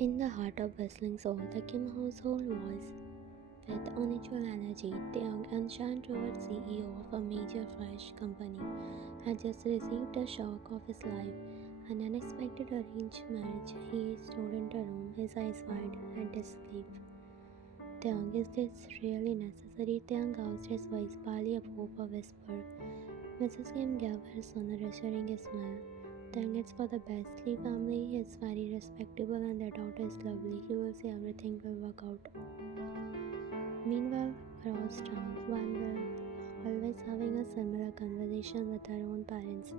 In the heart of bustling Seoul, the Kim household was with unusual energy. The young and Introvert CEO of a major French company had just received a shock of his life, an unexpected arranged marriage. He stood in the room, his eyes wide, head asleep. Young, is this really necessary? Young asked, his voice barely above a whisper. Mrs. Kim gave her son a reassuring smile. Young, it's for the best. Lee family is very respectable and their daughter is lovely. You will see everything will work out. Meanwhile, across town, one was always having a similar conversation with her own parents.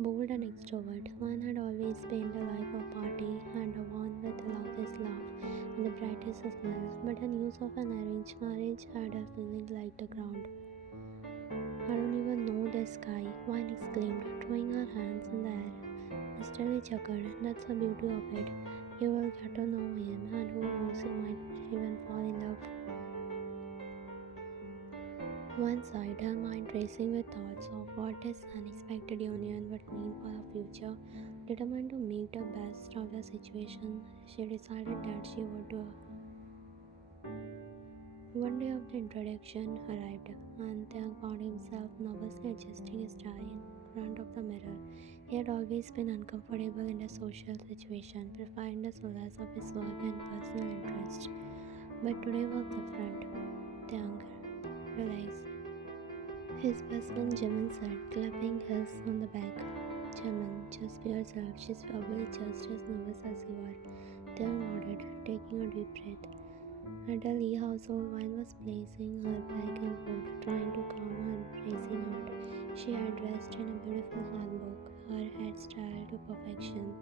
Bold and extrovert, one had always been the life of party and the one with the loudest laugh and the brightest smile. But the news of an arranged marriage had her feeling like the ground. I don't even know this guy, one exclaimed, throwing her hands in the air. Mr. Lee chuckled, that's the beauty of it. You will get to know him, and who knows, you might even fall in love. One side, her mind racing with thoughts of what this unexpected union would mean for her future. Determined to make the best of the situation, she decided that she would do. One day of the introduction arrived, and Taeyang found himself nervously adjusting his tie in front of the mirror. He had always been uncomfortable in the social situation, preferring the solace of his work and personal interest. But today was different. Taeyang realized. His best friend Jimin said, clapping his on the back. Jimin, just be yourself. She's probably just as nervous as you are. Taeyang nodded, taking a deep breath. At the Lee household, wine was placing her back and forth, trying to calm her racing heart. She had dressed in a beautiful hanbok, her hair styled to perfection.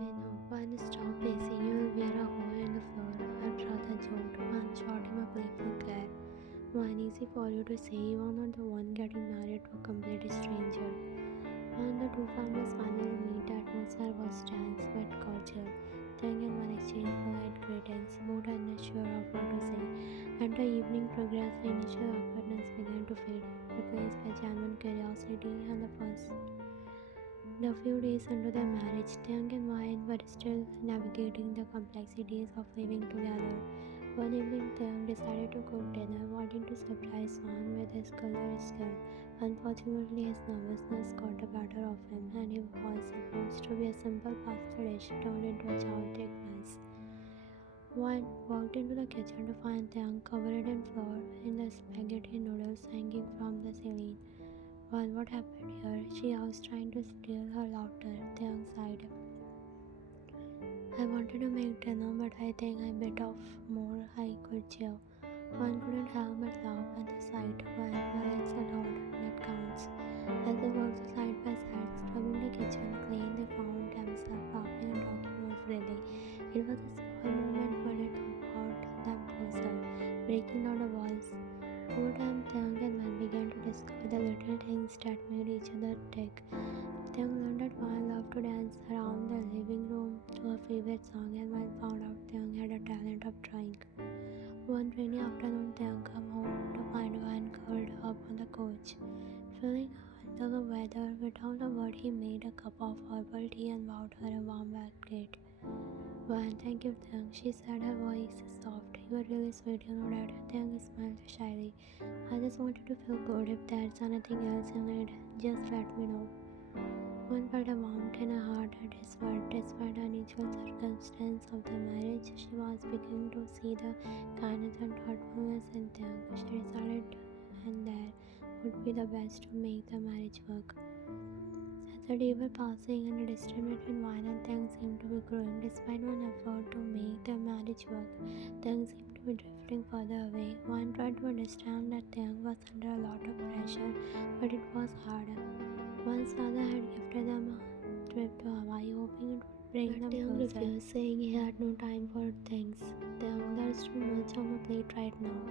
Meno, one stop pacing, you will wear a hole in the floor. Her brother joked, one shot him a playful glare. One easy for you to say, you are not the one getting married to a complete stranger. When the two families finally meet, the atmosphere was tense but cordial. Taeyang and one exchanged polite greetings, both unsure of what to say. As the evening progressed, the initial awkwardness began to fade, replaced by genuine curiosity and the first. A few days into their marriage, Taeyang and Wine were still navigating the complexities of living together. One evening, Taeyang decided to cook dinner, wanting to surprise Swan with his culinary skill. Unfortunately, his nervousness got the better of him, and he was supposed to be a simple pasta dish turned into a chaotic mess. Wan walked into the kitchen to find Taeyang covered in flour and the spaghetti noodles hanging from the ceiling. Wan, what happened here? She asked, trying to steal her laughter. Taeyang sighed. I wanted to make dinner, but I think I bit off more I could chew. One couldn't help but laugh at the sight. Well, it's allowed, that counts. As they worked side by side, scrubbing the kitchen clean, they found themselves laughing and talking more freely. It was a small moment, but it brought them closer, breaking down the walls. Over time, Taeyang and Wan began to discover the little things that made each other tick. Taeyang learned that Wan loved to dance around the living room to her favorite song, and Wan found out Taeyang had a talent of drawing. One rainy afternoon, Taeyang came home to find Wan curled up on the couch. Feeling under the weather, without a word, he made a cup of herbal tea and bowed her a warm plate. Wan, thank you, Taeyang, she said, her voice soft. You are really sweet, you know that. Taeyang smiled shyly. I just wanted to feel good. If there's anything else you need, just let me know. One felt a warmth in her heart at his word. Despite the unusual circumstance of the marriage, she was beginning to see the kindness and thoughtfulness in Taeyang. She decided and there would be the best to make the marriage work. As the days were passing and the distance between Wan and Taeyang seemed to be growing, despite one effort to make the marriage work, Taeyang seemed to be drifting further away. Wan tried to understand that Taeyang was under a lot of pressure, but it was hard. One's father had gifted them a trip to Hawaii, hoping it would bring them closer. Refused, saying he had no time for things. There's too much on my plate right now.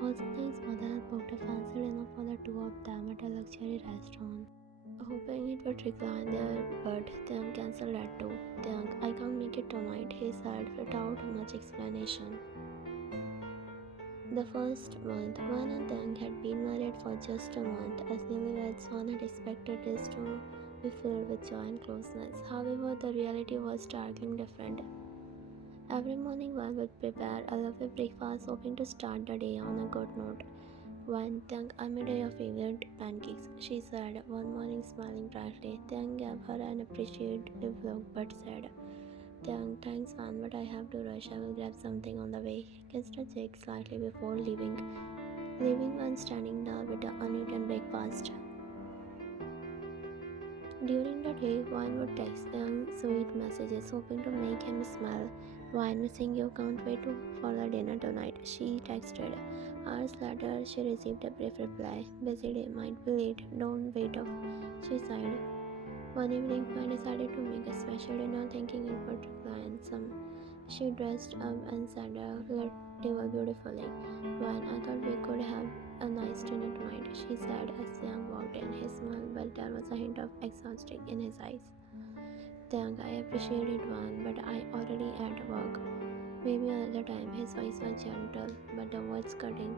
Also, Taeyang's mother had booked a fancy dinner for the two of them at a luxury restaurant, hoping it would recline there, but Taeyang cancelled that too. Taeyang, I can't make it tonight, he said without much explanation. The first month, Wan and Taeyang had been married for just a month. As newlyweds, Wan had expected this to be filled with joy and closeness. However, the reality was starkly different. Every morning, one would prepare a lovely breakfast, hoping to start the day on a good note. One, Tang, I made your favorite pancakes, she said one morning, smiling brightly. Tang gave her an appreciative look but said, Tang, thanks, man, but I have to rush. I will grab something on the way. He kissed her cheek slightly before leaving Wan standing there with the uneaten breakfast. During the day, Wine would text Young sweet messages, hoping to make him smile. Wine, missing you, can't wait for the dinner tonight, she texted. Hours later, she received a brief reply. Busy day, might be late, don't wait up, she sighed. One evening, Wine decided to make a special dinner, thinking it would reply handsome. She dressed up and sat at the table beautifully. Wine, I thought we could have a nice dinner tonight, she said as Young walked in. He smiled, but there was a hint of exhaustion in his eyes. Young, I appreciate it, one, but I already at work. Maybe another time. His voice was gentle, but the words cutting.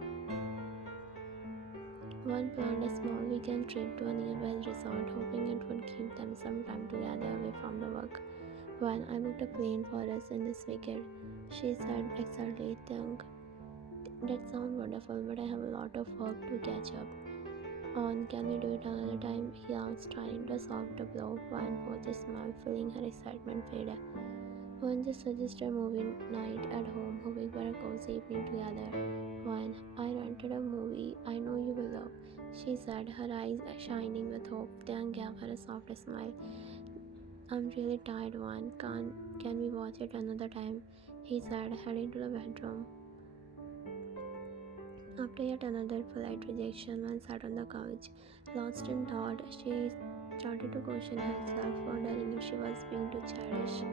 One planned a small weekend trip to a nearby resort, hoping it would give them some time together away from the work. One, I booked a plane for us in this weekend, she said excitedly. Young, that sounds wonderful, but I have a lot of work to catch up on. Can we do it another time? He asked, trying to soften the blow. One forced a smile, feeling her excitement fade. One just suggested a movie night at home, hoping for a cozy evening together. One, I rented a movie I know you will love, she said, her eyes shining with hope. Then gave her a soft smile. I'm really tired, One. Can we watch it another time? He said, heading to the bedroom. After yet another polite rejection, One sat on the couch. Lost in thought, she started to question herself, wondering if she was being too childish.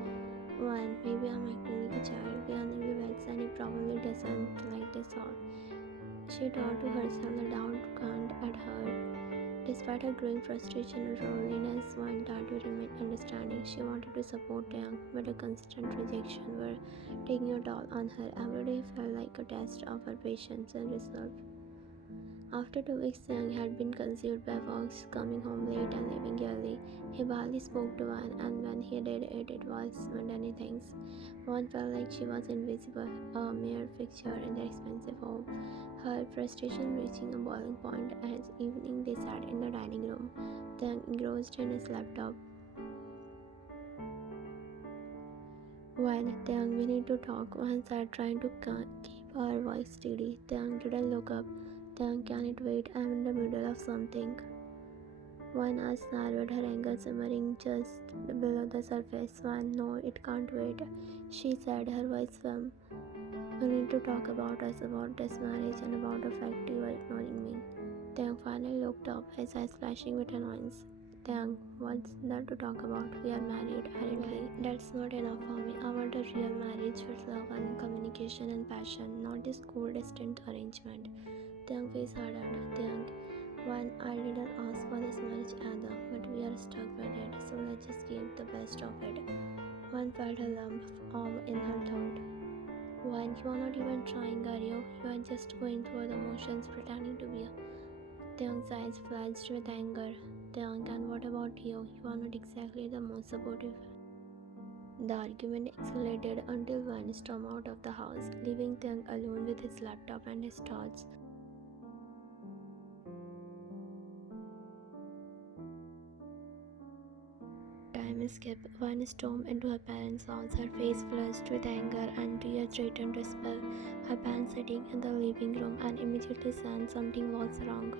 One, maybe I'm acting like a child. We are newlyweds and he probably doesn't like this all. She thought to herself, the doubt can't at her. Despite her growing frustration and loneliness, One tried to remain understanding. She wanted to support Young, but the constant rejection were taking a toll on her. Every day felt like a test of her patience and resolve. After 2 weeks, Young had been consumed by Fox, coming home late and leaving early. He barely spoke to One, and when he did it was mundane things. One felt like she was invisible, a mere fixture in their expensive home. Her frustration reaching a boiling point as evening they sat in the dining room, Young engrossed in his laptop. One, Young, we need to talk. One sat trying to keep her voice steady. Young didn't look up. Young, can it wait? I'm in the middle of something. One asked narrowed, her anger simmering just below the surface. One, no, it can't wait, she said, her voice firm. We need to talk about us, about this marriage, and about the fact you are ignoring me. Young finally looked up, his eyes flashing with annoyance. Young, what's there to talk about? We are married, aren't we? That's not enough for me. I want a real marriage with love and communication and passion, not this cold, distant arrangement. Young face hardened. Young, one, I didn't ask for this marriage either, but we are stuck with it, so let's just give the best of it. One felt a lump of awe in her throat. One, you are not even trying, are you? You are just going through the motions, pretending to be. Young's eyes flashed with anger. Young, and what about you? You are not exactly the most supportive. The argument escalated until One stormed out of the house, leaving Young alone with his laptop and his thoughts. Time skip. One stormed into her parents' house, her face flushed with anger and tears threatened to spill. Her parents sitting in the living room and immediately sensed something was wrong.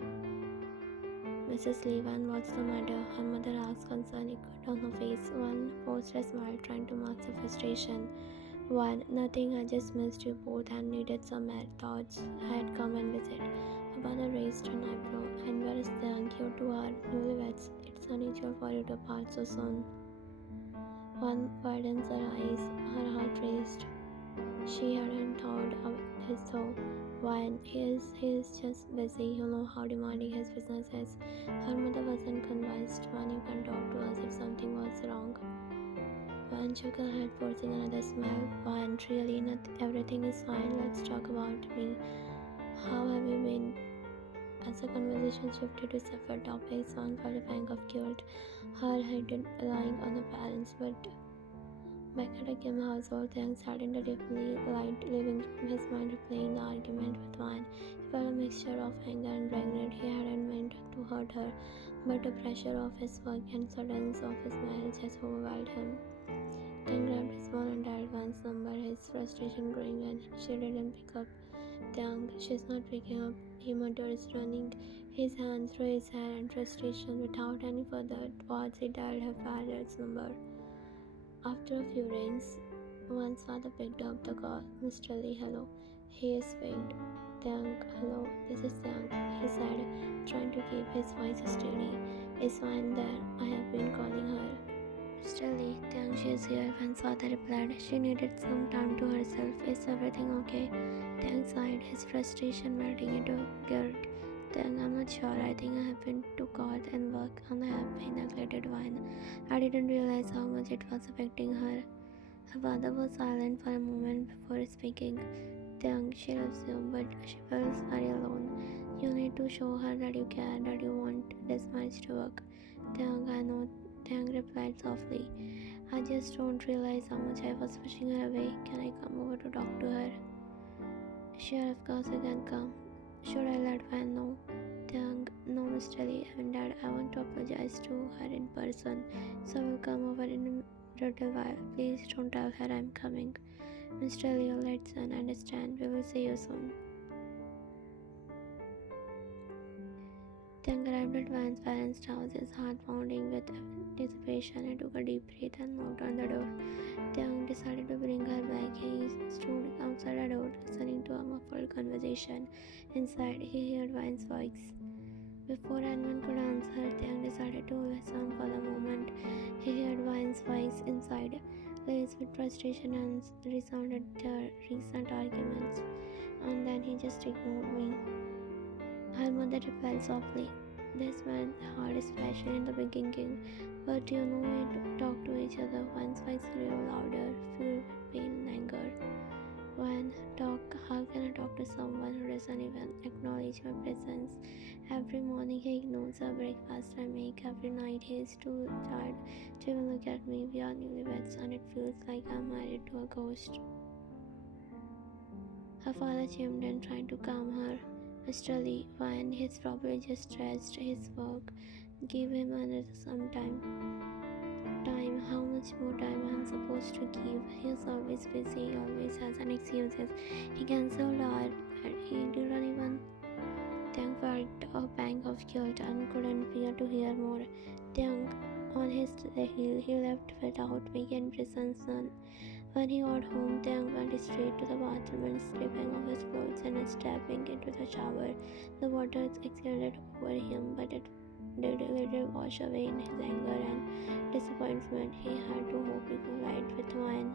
Mrs. Lee, One, what's the matter? Her mother asked, concern echoed on her face. One forced a smile, trying to mask her frustration. One, nothing, I just missed you both and needed some air. Thoughts I had come and visit. Her mother raised an eyebrow. And where is Young? You two are newlyweds. It's unusual for you to part so soon. One widens her eyes, her heart raced. She hadn't thought of this so. One, he is just busy, you know how demanding his business is. Her mother wasn't convinced. One, you can talk to us if something was wrong. One shook her head, forcing another smile. One, really, not everything is fine. Let's talk about me. How have you been? As the conversation shifted to separate topics, One felt a pang of guilt. Her head lying on the parents, but Back at the Kim household, Tang sat in the dimly light living room, his mind replaying the argument with Van. He felt a mixture of anger and regret. He hadn't meant to hurt her, but the pressure of his work and suddenness of his marriage has overwhelmed him. Tang grabbed his phone and dialed Van's number, his frustration growing when she didn't pick up. Tang, she's not picking up, he mutters, running his hand through his hair in frustration. Without any further thoughts, he dialed her father's number. After a few rings, Van's father picked up the call. Mr. Lee, hello. He is Wade. Tang, hello, this is Tang, he said, trying to keep his voice steady. Is Van there? I have been calling her. Mr. Lee, Tang, she is here, Van's father replied. She needed some time to herself. Is everything okay? Tang sighed, his frustration melting into guilt. Tang, I'm not sure. I think I have been too caught in work and I have been neglected Van. I didn't realize how much it was affecting her. Her father was silent for a moment before speaking. Tang, she loves you, but she feels very alone. You need to show her that you care, that you want this much to work. Tang, I know, Tang replied softly. I just don't realize how much I was pushing her away. Can I come over to talk to her? Sure, of course you can come. Should I let Van know? Tang, no, Mr. Lee, and Dad, I want to apologize to her in person, so I will come over in a little while. Please don't tell her I'm coming. Mr. Lee, let's understand. We will see you soon. Tang arrived at Van's parents' house, his heart pounding with anticipation. He took a deep breath and knocked on the door. Tang decided to bring her back. He stood outside the door, listening to a muffled conversation. Inside, he heard Van's voice. Before anyone could answer, Tang decided to listen for the moment. He heard Van's voice inside, laced with frustration and resounded their recent arguments. And then he just ignored me. Her mother replied softly. This went hard, especially in the beginning, but you know we talked to each other. Van's voice grew louder, filled with pain and anger. When talk, how can I talk to someone who doesn't even acknowledge my presence? Every morning he ignores the breakfast I make. Every night he is too tired to even look at me. We are newlyweds and it feels like I'm married to a ghost. Her father chimed in, trying to calm her. Mr. Lee, Van, he's probably just stressed. His work. Give him another some time. How much more time I'm supposed to give? He's always busy, he always has an excuses. He cancelled our he didn't even. Tang felt a pang of guilt and couldn't bear to hear more. Tang, on his heel, he left without making presence none. When he got home, Tang went straight to the bathroom and stripping off his clothes and stepping into the shower. The water exploded over him, but it did a little wash away in his anger and disappointment. He had to hope he could light with wine.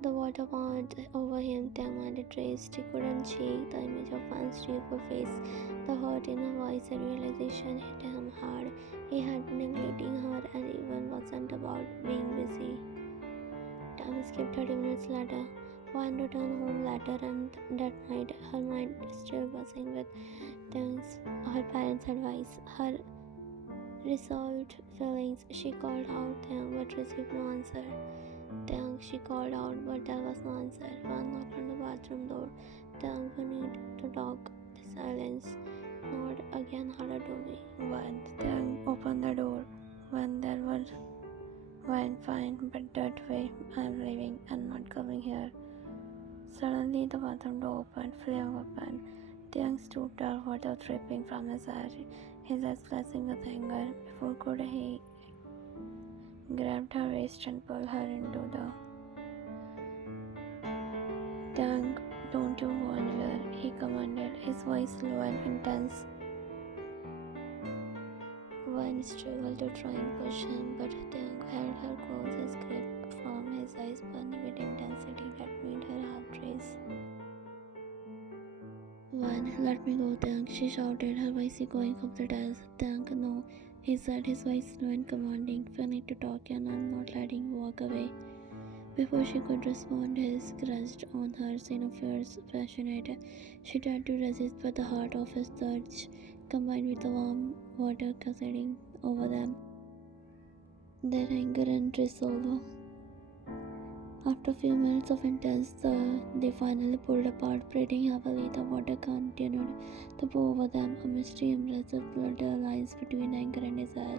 The water poured over him. Tang minded raced. He couldn't shake the image of Van's tearful face. The hurt in her voice and realization hit him hard. He had been neglecting her and even wasn't about being busy. Time skipped 30 minutes later. Van returned home later and that night, her mind still buzzing with her parents' advice. Her resolved feelings. She called out Tang but received no answer. Tang, she called out but there was no answer. Van knocked on the bathroom door. Tang, we need to talk. The silence. Not again harder to me. When Tang opened the door, when there was fine, but that way I'm leaving and not coming here. Suddenly the bathroom door opened, flew open. Tang stood tall, water dripping from his hair, his eyes flashing with anger. Before could he grabbed her waist and pulled her into the Tang, don't you go anywhere, he commanded, his voice low and intense. Van struggled to try and push him, but Tang held her close, his grip firm, his eyes burning with intensity that made her heart race. Van, let me go, Tang, she shouted, her voice echoing from the desk. Tang, no, he said, his voice low and commanding. We need to talk and I'm not letting you walk away. Before she could respond, his crushed on her, fierce, passionate. She tried to resist, but the heart of his surge, combined with the warm water cascading over them, their anger and resolve. After a few minutes of intense, they finally pulled apart, breathing heavily. The water continued to pour over them, a mystery embrace of blood lies between anger and desire.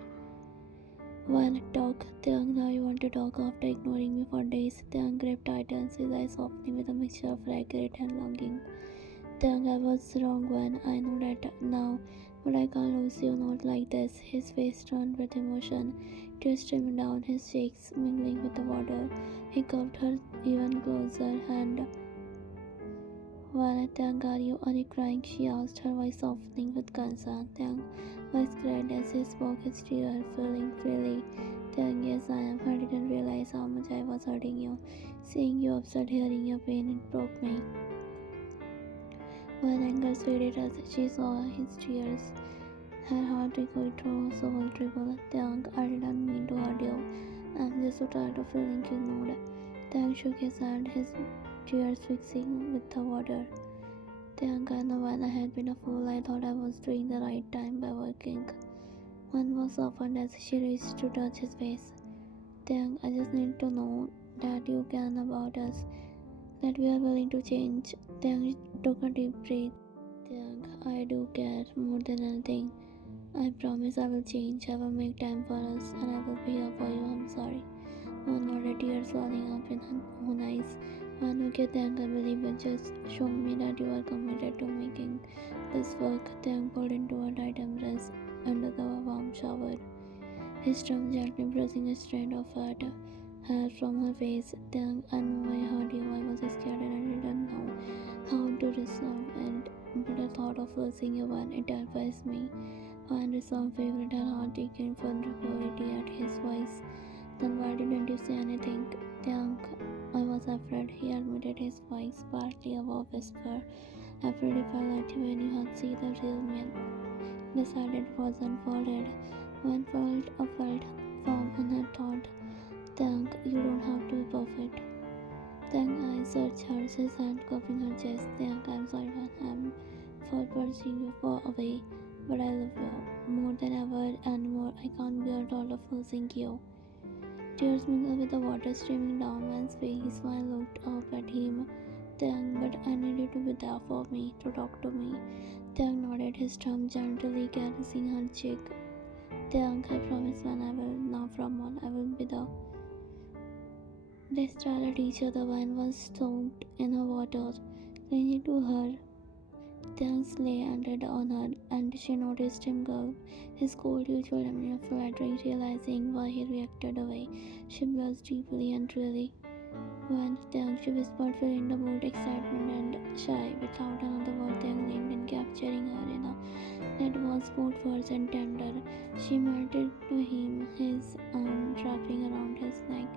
One talk, Theung, now you want to talk after ignoring me for days. Theung gripped tighter, his eyes softening with a mixture of regret and longing. Theung, I was wrong when I know that now, but I can't lose you, not like this. His face turned with emotion, tears streaming down his cheeks, mingling with the water. He curved her even closer, and when Theung, are you crying? She asked, her voice softening with concern. Theung voice cried as he spoke, his tear feeling freely. Theung, yes, I am. I didn't realize how much I was hurting you. Seeing you upset, hearing your pain, it broke me. When anger faded as she saw his tears, her heart echoed through so vulnerable. Theung, I didn't mean to hurt you. I'm just so tired of feeling ignored. Theung shook his hand, his tears mixing with the water. Theung, I know when I had been a fool, I thought I was doing the right time by working. One was softened as she reached to touch his face. Theung, I just need to know that you care about us, that we are willing to change. Theung took a deep breath. Theung, I do care more than anything. I promise I will change. I will make time for us, and I will be here for you. I'm sorry. One nodded, tears welling up in her own eyes. One, okay, Theung, I believe you. Just show me that you are committed to making this work. Theung pulled into a tight embrace under the warm shower, his tongue gently brushing a strand of fat hair from her face. Theung, I know I hurt you. I was scared and I didn't know how to respond. But the thought of losing you, one, it terrifies me. One resolved favorite, her heart taking vulnerability at his voice. Then why didn't you say anything? Theung, I was afraid, he admitted, his voice partly a whisper. Afraid if I let you in, you had seen the real me. Decided was unfolded. One felt warm in her thought. Theung, you don't have to be perfect. Theung, I searched her, his hand cupping her chest. Theung, I'm sorry I'm for pushing you far away, but I love you more than ever and more. I can't bear the thought of losing you. Tears mingled with the water streaming down one's face. One looked up at him. Theung, but I need you to be there for me, to talk to me. Theung nodded, his thumb gently caressing her cheek. Theung, I promise when I will, now from on, I will be there. They stared at each other. One was soaked in her water, clinging to her. Theung's lay ended on her, and she noticed him gulp. His cold, usual demeanor flattering, realizing why he reacted away. She blushed deeply and really. When Theung, she whispered, feeling the bold excitement and shy. Without another word, Theung leaned in, capturing her in a that was both first and tender. She melted to him, his arm wrapping around his neck.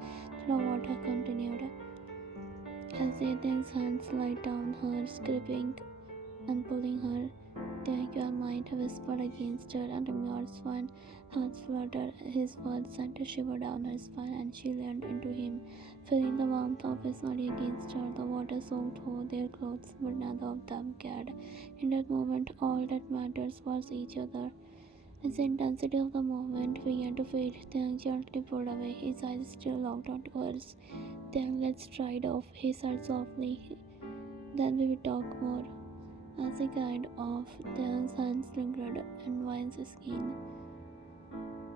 The water continued. As Theung's hands slid down her, gripping and pulling her. Theung, your mind, whispered against her, and Amur's one heart fluttered. His words sent a shiver down her spine, and she leaned into him, feeling the warmth of his body against her. The water soaked through their clothes, but neither of them cared. In that moment, all that matters was each other. As the intensity of the moment began to fade, Theung gently pulled away, his eyes still locked onto hers. Theung, let's try it off, he said softly. Then we will talk more. As he cried off, Theung's hands lingered and Wine's skin.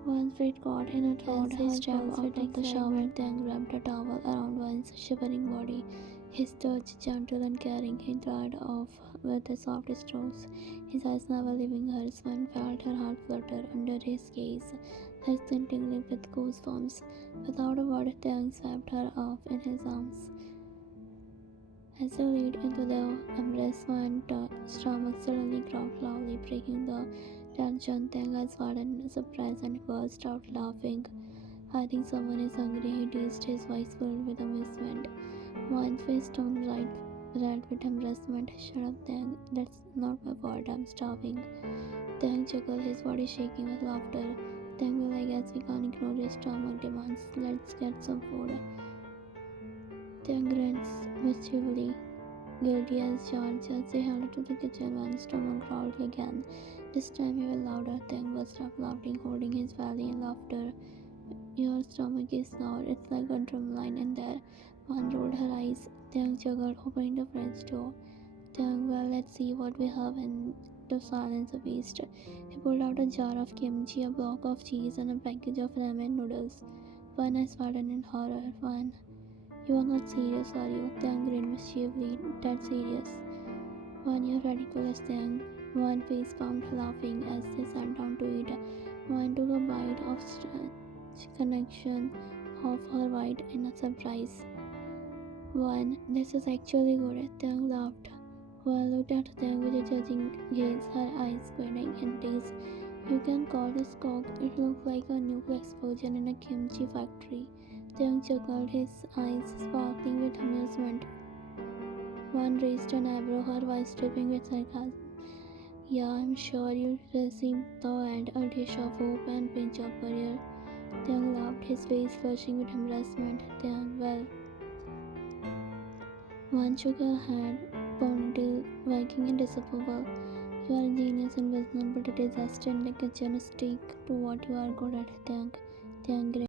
One's feet caught in her throat, her pulse out of the shower. Theung wrapped a towel around Wine's shivering body. His touch gentle and caring, he dried off with the soft strokes, his eyes never leaving hers. One felt her heart flutter under his gaze, her skin tingling with goosebumps. Without a word, Theung swept her off in his arms. As they lead into the embrace, Wine's stomach suddenly growled loudly, breaking the tension. Theung eyes widened in surprise and burst out laughing. I think someone is hungry, he teased, his voice filled with amusement. Wine's face turned red with embarrassment. Shut up, Theung. That's not my fault. I'm starving. Theung chuckled, his body shaking with laughter. Theung, well, I guess we can't ignore your stomach demands. Let's get some food. Theung grins mischievously, guilty as charged as they held to the kitchen. One's stomach growled again. This time even louder. Theung burst out laughing, holding his belly in laughter. Your stomach is sour, it's like a drum line in there. One rolled her eyes. Tiang juggled, opening the fridge door. Tiang, well, let's see what we have in the silence of East. He pulled out a jar of kimchi, a block of cheese, and a package of ramen noodles. One, I swallowed in horror. One, you are not serious, are you? Tiang grinned mischievously. Dead serious. One, you're ridiculous, Tiang. One face palmed laughing as they sat down to eat. One took a bite of strange connection of her bite in a surprise. One, this is actually good. Tiang laughed. One looked at Tiang with a judging gaze, her eyes squinting in tease. You can call this cock. It looked like a nuclear explosion in a kimchi factory. Tiang chuckled, his eyes sparkling with amusement. One raised an eyebrow, her voice dripping with sarcasm. Yeah, I'm sure you received the and a dish of hope and pinch of career. Tiang laughed, his face flushing with embarrassment. Tiang, well, one shook her head, ponytail wagging in disapproval. You are a genius in business, but a disaster in the kitchen. Stick to what you are good at, Tiang. Tiang grinned.